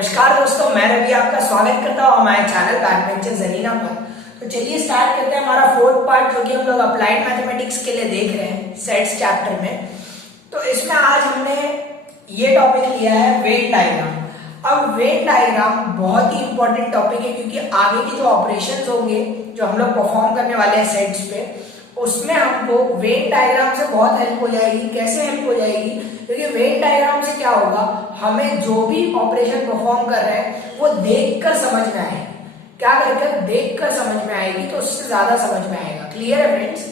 नमस्कार दोस्तों, मैं रवि आपका स्वागत करता हूँ हमारे चैनल बैडमिंटन जरीना पर। तो चलिए स्टार्ट करते हैं हमारा फोर्थ पार्ट, जो कि हम लोग अप्लाइड मैथमेटिक्स के लिए देख रहे हैं सेट्स चैप्टर में। तो इसमें आज हमने ये टॉपिक लिया है वेन डायग्राम। अब वेन डायग्राम बहुत ही इंपॉर्टेंट टॉपिक है, क्योंकि आगे के जो ऑपरेशंस होंगे जो हम लोग परफॉर्म करने वाले हैं सेट्स पे, उसमें हमको वेन डायग्राम से बहुत हेल्प हो जाएगी। कैसे हेल्प हो जाएगी? क्योंकि वेन डायग्राम से क्या होगा, हमें जो भी ऑपरेशन परफॉर्म कर रहे हैं वो देखकर समझ में आएगी। क्या करके? देखकर समझ में आएगी, तो उससे ज्यादा समझ में आएगा। क्लियर है फ्रेंड्स?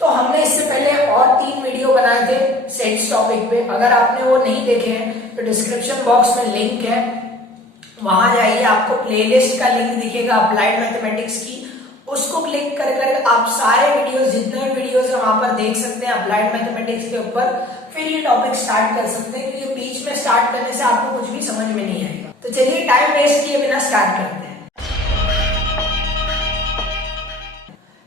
तो हमने इससे पहले और 3 वीडियो बनाए थे सेट्स टॉपिक पे। अगर आपने वो नहीं देखे हैं तो डिस्क्रिप्शन बॉक्स में लिंक है, वहां जाइए, आपको प्लेलिस्ट का लिंक दिखेगा अप्लाइड मैथमेटिक्स की। उसको क्लिक कर आप सारे वीडियोस, जितने भी वीडियोस है वहां पर देख सकते हैं अप्लाइड मैथमेटिक्स के ऊपर। फिर ये टॉपिक स्टार्ट कर सकते हैं, क्योंकि बीच में स्टार्ट करने से आपको कुछ भी समझ में नहीं आएगा। तो चलिए टाइम वेस्ट किए बिना स्टार्ट करते हैं।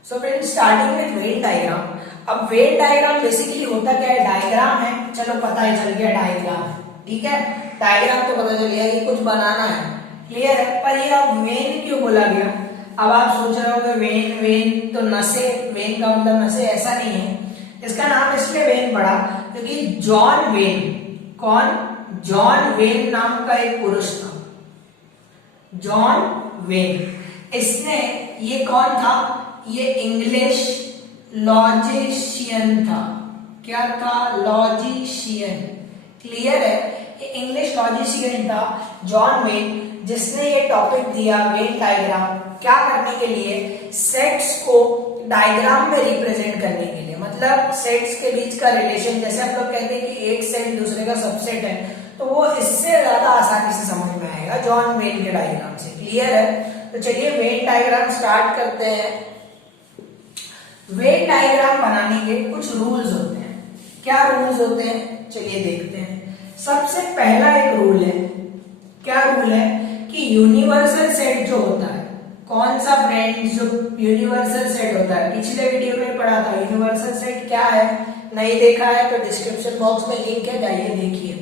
So friends, starting with Venn diagram. अब वेन डायग्राम बेसिकली होता क्या है? डायग्राम है, चलो पता ही चल गया डायग्राम, ठीक है। डायग्राम तो पता चल गया कि कुछ बनाना है, क्लियर है। पर ये अब वेन क्यों बोला गया? अब आप सोच रहे होंगे वेन वेन तो नसे, वेन का मतलब नसे, ऐसा नहीं है। इसका नाम इसलिए वेन पड़ा क्योंकि जॉन वेन, कौन? जॉन वेन नाम का एक पुरुष था, जॉन वेन। इसने, ये कौन था? ये इंग्लिश लॉजिशियन था। क्या था? लॉजिशियन। क्लियर है? ये इंग्लिश लॉजिशियन था जॉन वेन, जिसने ये टॉपिक दिया वेन डायग्राम। क्या करने के लिए? सेट्स को डायग्राम में रिप्रेजेंट करने के लिए। मतलब सेट्स के बीच का रिलेशन, जैसे हम लोग कहते हैं कि एक सेट दूसरे का सबसेट है, तो वो इससे ज्यादा आसानी से समझ में आएगा जॉन वेन के डायग्राम से। क्लियर है? तो चलिए वेन डायग्राम स्टार्ट करते हैं। वेन डायग्राम बनाने के कुछ रूल्स होते हैं। क्या रूल्स होते हैं? चलिए देखते हैं। सबसे पहला एक रूल है। क्या रूल है? कि यूनिवर्सल सेट जो होता है, कौन सा फ्रेंड्स? जो यूनिवर्सल सेट होता है, पिछले वीडियो में पढ़ा था यूनिवर्सल सेट क्या है। नहीं देखा है तो डिस्क्रिप्शन बॉक्स में लिंक है, जाइए देखिए।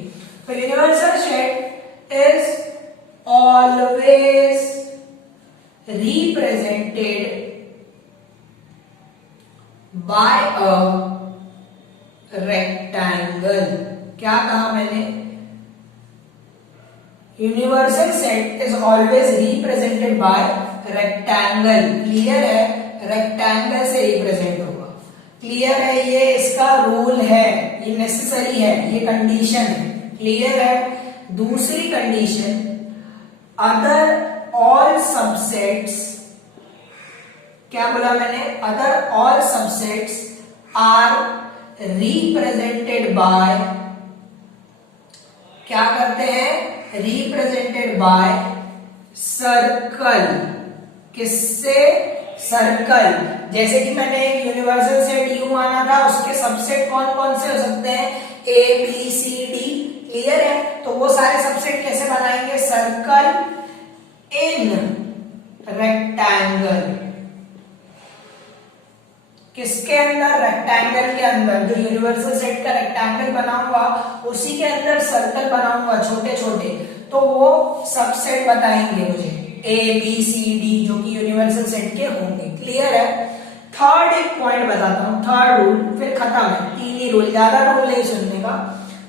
तो universal set is always represented by a rectangle. क्या कहा मैंने? Universal set is always represented by rectangle. Clear है? रेक्टेंगल से रिप्रेजेंट होगा। क्लियर है? ये इसका रूल है, ये नेसेसरी है, ये कंडीशन है। क्लियर है? दूसरी कंडीशन, अदर ऑल सबसेट्स, क्या बोला मैंने? Other all subsets are represented by, क्या करते हैं? Represented by circle. किससे? सर्कल। जैसे कि मैंने एक यूनिवर्सल सेट यू माना था, उसके सबसेट कौन कौन से हो सकते हैं? A B C D. Clear है? तो वो सारे सबसेट कैसे बनाएंगे? Circle in rectangle. किसके अंदर? रेक्टेंगल के अंदर। जो यूनिवर्सल सेट का रेक्टेंगल बनाऊंगा उसी के अंदर सर्कल बनाऊंगा छोटे छोटे, तो वो सबसेट बताएंगे मुझे ए बी सी डी, जो कि यूनिवर्सल सेट के होंगे। क्लियर है? थर्ड एक पॉइंट बताता हूं, थर्ड रूल, फिर खत्म है। 3 ही रूल, ज्यादा रूल नहीं सुनने का।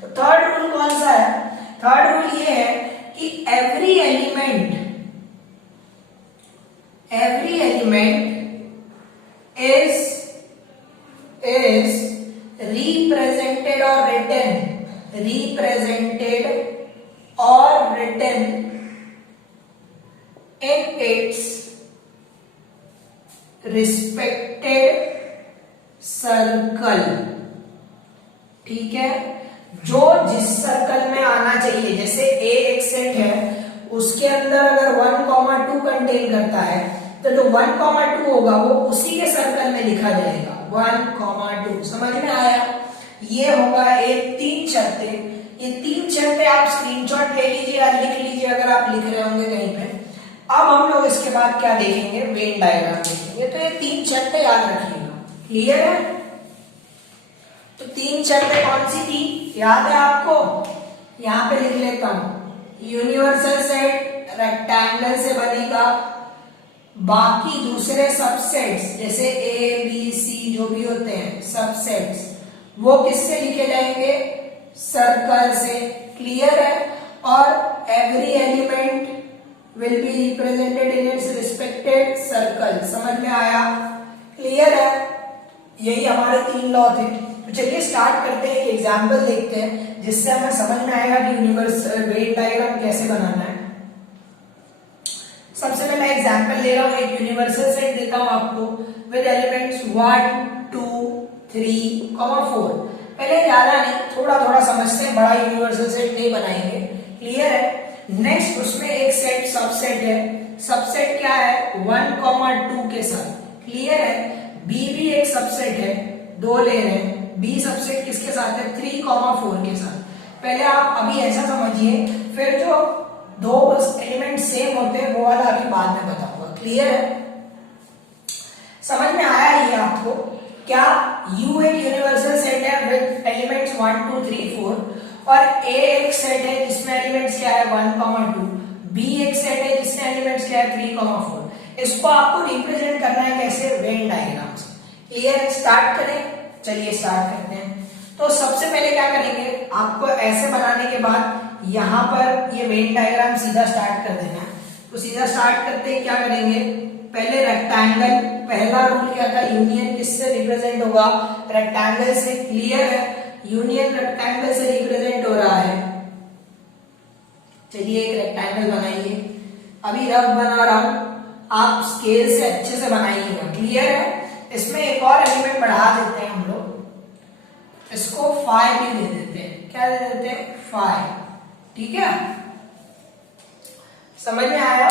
तो थर्ड रूल कौन सा है? थर्ड रूल ये है कि every element is represented or written in its respected circle। ठीक है? जो जिस सर्कल में आना चाहिए, जैसे ए एक सेट है, उसके अंदर अगर 1,2 कंटेन करता है, तो जो 1,2 होगा वो उसी के सर्कल में लिखा जाएगा। 1,2 समझ में आया? ये होगा एक 3 शर्तें। ये 3 शर्तें आप स्क्रीनशॉट ले लीजिए या लिख लीजिए अगर आप लिख रहे होंगे कहीं पे। अब हम लोग इसके बाद क्या देखेंगे? वेन डायग्राम देखेंगे। तो ये 3 शर्तें याद रखिएगा। क्लियर है? तो 3 शर्तें कौन सी थी? याद है आपको? यहां पे लिख लेता हूं। यूनिवर्सल सेट रेक्टेंगल से बनेगा, बाकी दूसरे सबसेट्स जैसे ए बी सी जो भी होते हैं सबसेट्स वो किससे लिखे जाएंगे, सर्कल से। क्लियर है? और every element will be represented in its respected circle. समझ में आया? क्लियर है? यही हमारे 3 लॉ थे। तो चलिए स्टार्ट करते हैं, एक एग्जांपल देखते हैं जिससे हमें समझ में आएगा कि यूनिवर्सल वेन डायग्राम कैसे बनाना है। सबसे पहले एग्जांपल ले रहा हूं, एक यूनिवर्सल सेट देता हूं आपको विद एलिमेंट्स 1 2 3 4। पहले ज्यादा नहीं, थोड़ा थोड़ा समझते हैं, बड़ा यूनिवर्सल सेट नहीं बनाएंगे। क्लियर है? नेक्स्ट उसमें एक सेट सबसेट है, सबसेट क्या है 1 2 के साथ। क्लियर है? बी भी एक सबसेट है, 2 ले रहे हैं, बी सबसेट किसके साथ है 3 4 के साथ। पहले आप अभी ऐसा समझिए, फिर जो 2 एलिमेंट सेम होते हैं वो वाला अभी बाद में बताऊंगा। क्लियर है? समझ में आया ये आपको? क्या U एक यूनिवर्सल सेट है विद एलिमेंट्स 1 2 3 4 और A एक सेट है जिसमें एलिमेंट्स क्या है 1 2, B एक सेट है जिसमें एलिमेंट्स क्या है 3 4। इसको आपको रिप्रेजेंट करना है कैसे, वेन डायग्राम से। क्लियर है? स्टार्ट करें, चलिए स्टार्ट करते हैं। तो सबसे पहले क्या करेंगे, आपको ऐसे बनाने के बाद यहाँ पर ये वेन डायग्राम सीधा स्टार्ट कर देना है। तो सीधा स्टार्ट करते हैं, क्या करेंगे, पहले रेक्टेंगल, पहला रूल क्या था, यूनियन किससे रिप्रेजेंट होगा, रेक्टेंगल से। क्लियर है? यूनियन रेक्टेंगल से रिप्रेजेंट हो रहा है। चलिए एक रेक्टेंगल बनाइए, अभी रफ बना रहा हूं, आप स्केल से अच्छे से बनाइएगा। क्लियर है? इसमें एक और एलिमेंट बढ़ा देते हैं हम लोग, इसको 5 भी दे देते हैं। क्या दे देते हैं, 5। ठीक है? समझ में आया?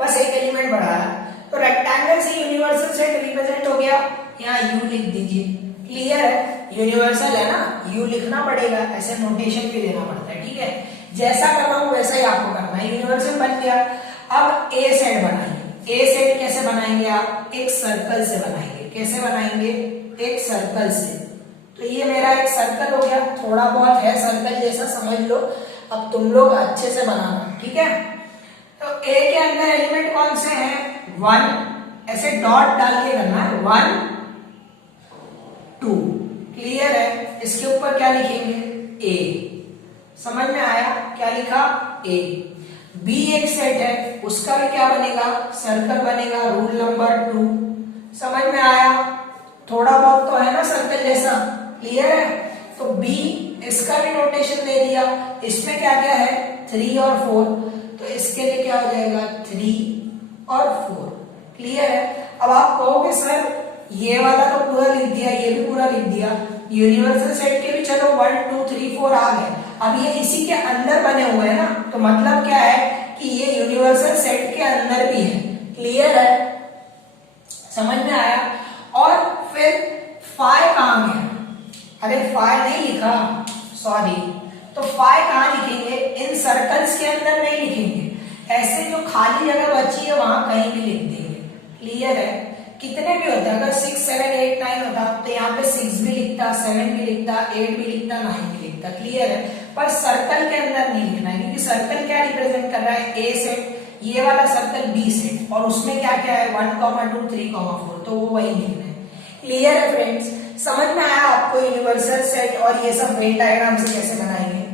बस एक एलिमेंट बढ़ाया। तो रेक्टेंगल से यूनिवर्सल सेट रिप्रेजेंट हो गया, यहाँ U लिख दीजिए। क्लियर है? यूनिवर्सल है ना, U लिखना पड़ेगा, ऐसे नोटेशन भी देना पड़ता है। ठीक है? जैसा कर रहा हूं वैसा ही आपको करना है। यूनिवर्सल बन गया। अब A सेट बनाइए। A सेट कैसे बनाएंगे आप, एक सर्कल से बनाएंगे। कैसे बनाएंगे, एक सर्कल से। तो ये मेरा एक सर्कल हो गया, थोड़ा बहुत है सर्कल जैसा समझ लो। अब तुम लोग अच्छे से बनाना। ठीक है? तो A के अंदर एलिमेंट कौन से हैं, 1, ऐसे डॉट डाल के करना है, 1 2। क्लियर है? इसके ऊपर क्या लिखेंगे, A। समझ में आया? क्या लिखा, A। B एक सेट है, उसका भी क्या बनेगा, सर्कल बनेगा, रूल नंबर 2। समझ में आया? थोड़ा बहुत तो है ना सर्कल जैसा। क्लियर है? तो B इसका भी नोटेशन दे दिया। इसमें क्या क्या है, 3 और 4, तो इसके लिए क्या हो जाएगा 3 और 4। क्लियर है? अब आप कहोगे सर ये वाला तो पूरा लिख दिया, ये भी पूरा लिख दिया, यूनिवर्सल सेट के भी चलो 1 2 3 4 आ गए, अब ये इसी के अंदर बने हुए हैं ना, तो मतलब क्या है कि ये यूनिवर्सल सेट के अंदर भी है। क्लियर है? समझ में आया? और फिर 5 कहां गया, अरे 5 नहीं लिखा, सॉरी। तो 5 कहां लिखेंगे, इन सर्कल्स के अंदर नहीं लिखेंगे, ऐसे जो खाली जगह बची है वहां कहीं भी लिख देंगे। क्लियर है? कितने भी होते हैं, अगर 6 7 8 9 होता तो यहाँ पे 6 भी लिखता, 7 भी लिखता, 8 भी लिखता, 9 भी लिखता। क्लियर है? पर सर्कल के अंदर नहीं लिखना है, क्योंकि सर्कल क्या रिप्रेजेंट कर रहा है, A सेट, ये वाला सर्कल B सेट, और उसमें क्या क्या है 1 2 3 4, तो वो वही लिखना है। क्लियर है फ्रेंड्स? समझ में आया आपको यूनिवर्सल सेट और ये सब वेन डायग्राम से कैसे बनाएंगे?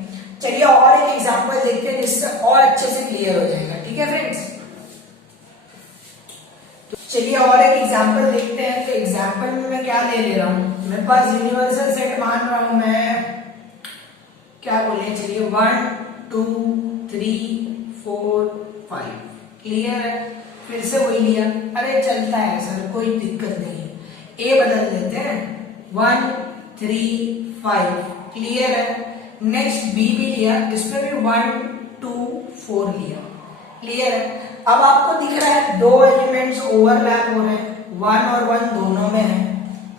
चलिए और एक एग्जांपल देखते हैं जिससे और अच्छे से क्लियर हो जाएगा। ठीक है फ्रेंड्स? तो चलिए और एक एग्जांपल देखते हैं। तो एग्जांपल में मैं क्या ले रहा हूं, मेरे पास यूनिवर्सल सेट मान रहा हूं मैं, क्या बोले, चलिए 1 2 3 4 5। क्लियर है? फिर से वही लिया, अरे चलता है सर, कोई दिक्कत नहीं है, A बदल देते हैं 1 3 5। क्लियर है? नेक्स्ट B भी लिया, इसमें भी 1 2 4 लिया। क्लियर है? अब आपको दिख रहा है 2 एलिमेंट्स ओवरलैप हो रहे हैं, 1 और 1 दोनों में है।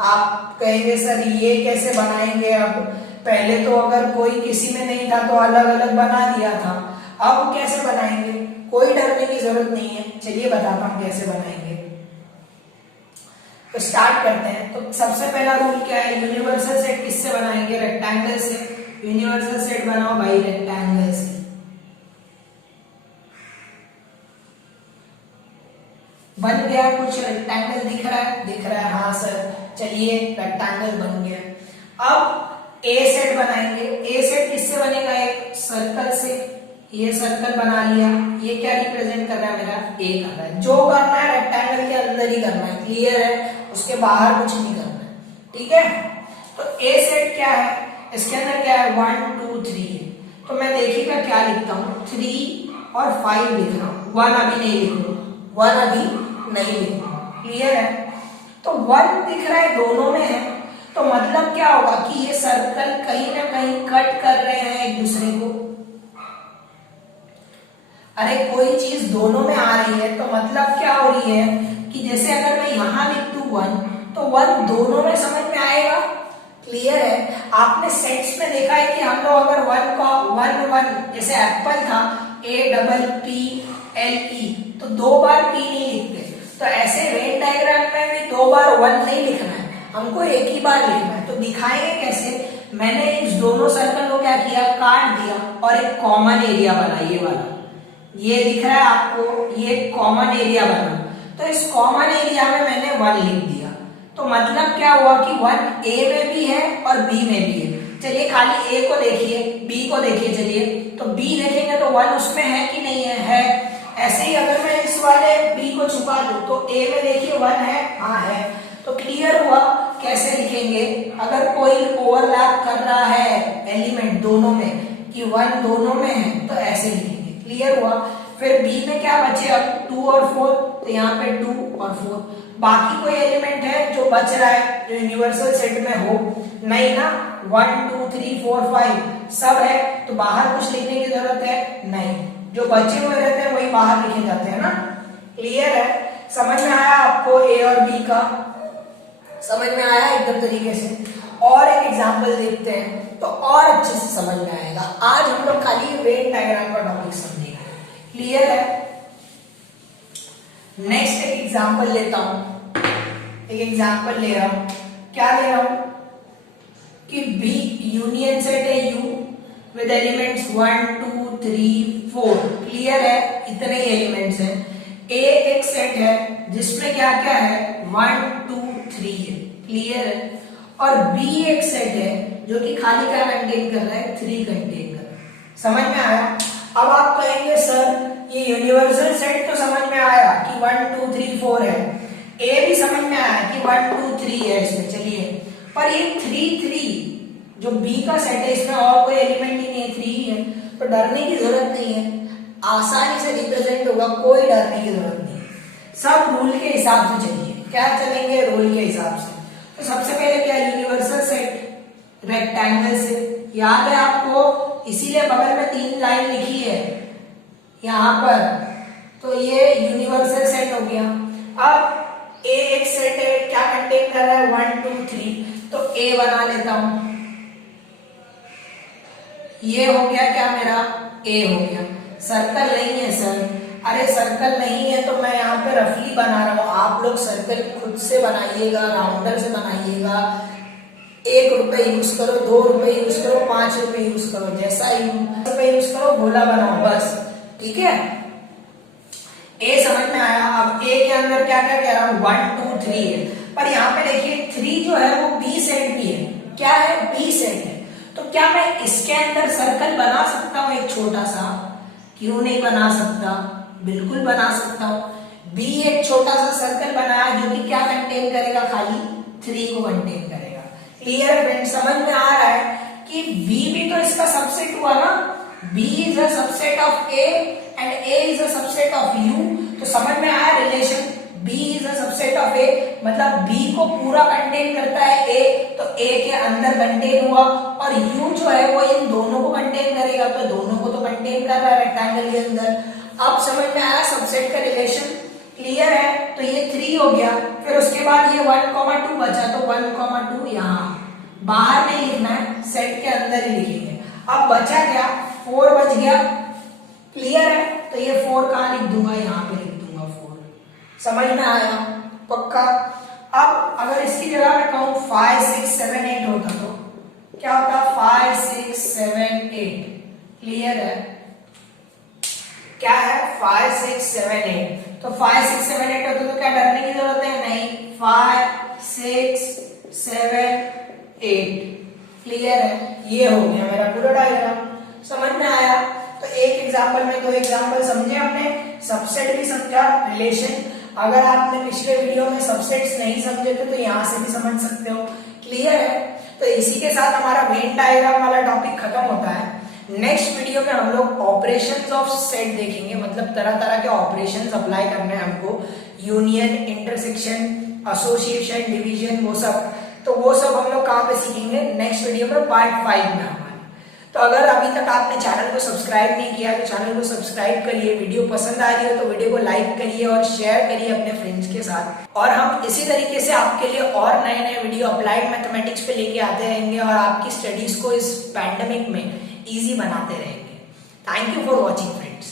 आप कहेंगे सर ये कैसे बनाएंगे, अब पहले तो अगर कोई किसी में नहीं था तो अलग अलग बना दिया था, अब कैसे बनाएंगे? कोई डरने की जरूरत नहीं है, चलिए बताता हूं कैसे बनाएंगे। तो स्टार्ट करते हैं। तो सबसे पहला रूल क्या है, यूनिवर्सल सेट किससे बनाएंगे, रेक्टेंगल से। यूनिवर्सल सेट बनाओ भाई रेक्टेंगल से। रेक्टेंगल दिख रहा है? दिख रहा है, हाँ सर। चलिए रेक्टेंगल बन गया। अब ए सेट बनाएंगे। ए सेट किससे बनेगा? एक सर्कल से। ये सर्कल बना लिया, ये क्या रिप्रेजेंट कर रहा है? मेरा ए कर रहा है। जो करना है रेक्टेंगल के अंदर ही करना है, क्लियर है? उसके बाहर कुछ नहीं करना है, ठीक है? तो ए सेट क्या है? इसके अंदर क्या है? 1 2 3 है। तो मैं देखिएगा क्या लिखता हूँ, 3 और 5 लिख रहा हूँ, 1 अभी नहीं लिखूंगा, 1 अभी नहीं लिखूंगा, क्लियर है? तो 1 दिख रहा है, दोनों में है, तो मतलब क्या होगा कि ये सर्कल कहीं ना कहीं कट कर रहे हैं एक दूसरे को। अरे कोई चीज दोनों में आ रही है तो मतलब क्या हो रही है कि जैसे अगर मैं यहां लिख दूं 1, तो 1 दोनों में समझ में आएगा, क्लियर है? आपने सेट्स में देखा है कि हम लोग अगर 1 का 1 1 जैसे एप्पल था APPLE, तो 2 बार P नहीं लिखते। तो ऐसे वेन डायग्राम में भी 2 बार 1 नहीं लिखना है, हमको एक ही बार लिखना है। तो दिखाएंगे कैसे? मैंने इस दोनों सर्कल को क्या किया? काट दिया और एक कॉमन एरिया बना, ये वाला, ये दिख रहा है आपको, ये कॉमन एरिया बना। तो इस कॉमन एरिया में मैंने 1 लिख दिया। तो मतलब क्या हुआ कि 1 ए में भी है और बी में भी है। चलिए खाली ए को देखिए, बी को देखिए। चलिए तो बी देखेंगे तो 1 उसमें है कि नहीं है? है। ऐसे ही अगर मैं इस वाले बी को छुपा दूं तो ए में देखिए 1 है, हाँ है। तो क्लियर हुआ? कैसे लिखेंगे? अगर कोई ओवरलैप कर रहा है एलिमेंट दोनों में, कि 1 दोनों में है, तो ऐसे लिखेंगे, क्लियर हुआ? फिर बी में क्या बचे अब? 2 और 4, तो यहाँ पे 2 और 4। बाकी कोई एलिमेंट है जो बच रहा है जो यूनिवर्सल सेट में हो? नहीं ना, 1 2 3 4 5 सब है, तो बाहर कुछ लिखने की जरूरत है नहीं, जो बचे हुए रहते हैं वही बाहर लिखे जाते हैं ना, क्लियर है? समझ में आया आपको ए और बी का? समझ में आया एकदम तरीके से? और एक एग्जांपल देखते हैं तो और अच्छे से समझ में आएगा। आज हम लोग खाली वेन डायग्राम का टॉपिक समझेंगे, क्लियर है? नेक्स्ट एक एग्जांपल लेता हूं, एक एग्जांपल ले रहा हूं। क्या ले रहा हूं कि बी यूनियन सेट है यू विद एलिमेंट्स 1 2 3 4, क्लियर है? इतने ही एलिमेंट्स हैं। ए एक सेट है जिसमें क्या क्या है? 1 2 3 है, क्लियर है? और बी एक सेट है जो कि खाली क्या कंटेन कर रहा है? 3 कंटेन कर रहा है। समझ में आया? अब आप कहेंगे सर ये यूनिवर्सल सेट तो समझ में आया कि 1 2 3 4 है, ए भी समझ में आया कि 1 2 3 है इसमें, चलिए, पर ये 3 3 जो बी का सेट है इसमें और कोई एलिमेंट ही नहीं है, 3 ही है, तो डरने की जरूरत नहीं है, आसानी से रिप्रेजेंट होगा, कोई डरने की जरूरत नहीं है। सब रूल के हिसाब से चलिए। क्या चलेंगे? रूल के हिसाब से। तो सबसे पहले क्या? यूनिवर्सल सेट रेक्टेंगल से, याद है आपको? इसीलिए बगल में 3 लाइन लिखी है यहां पर, तो ये यूनिवर्सल सेट हो गया। अब ए एक सेट है, क्या कंटेन कर रहा है? 1 2 3, तो ए बना लेता हूं, ये हो गया क्या मेरा? ए हो गया। सर्कल नहीं है सर, अरे सर्कल नहीं है तो मैं यहाँ पे रफली बना रहा हूँ, आप लोग सर्कल खुद से बनाइएगा, राउंडर से बनाइएगा। 1 रुपए यूज करो, 2 रुपए यूज करो, 5 रुपए यूज करो, जैसा यूज करो, गोला बनाओ बस, ठीक है? ए समझ में आया? अब ए के अंदर क्या क्या कह रहा हूँ? 1 2 3 है, पर यहाँ पे देखिए 3 जो है वो बी सेट भी है। क्या है? बी सेट है। तो क्या मैं इसके अंदर सर्कल बना सकता हूँ एक छोटा सा? क्यों नहीं बना सकता? बिल्कुल बना सकता हूँ। बी एक छोटा सा सर्कल बनाया जो कि क्या कंटेन करेगा? खाली 3 को कंटेन करेगा। Clear friend? समझ में आ रहा है कि बी भी तो इसका सबसेट हुआ ना? B is a subset of A and A is a subset of U. तो समझ में आया relation? B is a subset of A, मतलब बी को पूरा कंटेन करता है ए, तो ए के अंदर कंटेन हुआ, और यू जो है वो इन दोनों को कंटेन करेगा, तो दोनों को तो कंटेन कर रहा है रेक्टेंगल के अंदर। अब समझ में आया सबसेट का रिलेशन? क्लियर है? तो ये 3 हो गया। फिर उसके बाद ये 1 2 बचा, तो 1 2 यहाँ बाहर नहीं लिखना है, सेट के अंदर ही लिखेंगे। अब बचा क्या? 4 बच गया, क्लियर है? तो ये 4 कहाँ लिख दूंगा? यहाँ पे लिख दूंगा 4। समझ में आया? पक्का? अब अगर इसकी जगह मैं कहूँ 5 6 7 8 होता तो क्या होता? 5 6 7 8, क्लियर है? क्या है? 5 6 7 8। तो 5 6 7 8 होते तो क्या डरने की जरूरत है? नहीं। 5 6 7 8 क्लियर है? ये हो गया मेरा पूरा डायग्राम। समझ में आया? तो एक एग्जांपल में, 2 एग्जांपल समझे हमने, सबसेट भी समझा, रिलेशन। अगर आपने पिछले वीडियो में सबसेट्स नहीं समझे थे तो यहाँ से भी समझ सकते हो। क्लियर है? तो इसी के साथ हमारा वेन डायग्राम वाला टॉपिक खत्म होता है। नेक्स्ट वीडियो में हम लोग ऑपरेशंस ऑफ सेट देखेंगे, मतलब तरह तरह के ऑपरेशंस अप्लाई करने हैं हमको, यूनियन, इंटरसेक्शन, एसोसिएशन, डिवीजन, वो सब। तो वो सब हम लोग कहाँ पे सीखेंगे? नेक्स्ट वीडियो में, पार्ट 5 में हमारे। तो अगर अभी तक आपने चैनल को सब्सक्राइब नहीं किया तो चैनल को सब्सक्राइब करिए। वीडियो पसंद आ रही हो तो वीडियो को लाइक करिए और शेयर करिए अपने फ्रेंड्स के साथ। और हम इसी तरीके से आपके लिए और नए नए वीडियो अप्लाइड मैथमेटिक्स पे लेके आते रहेंगे और आपकी स्टडीज को इस पैंडेमिक में इजी बनाते रहेंगे। Thank you for watching friends.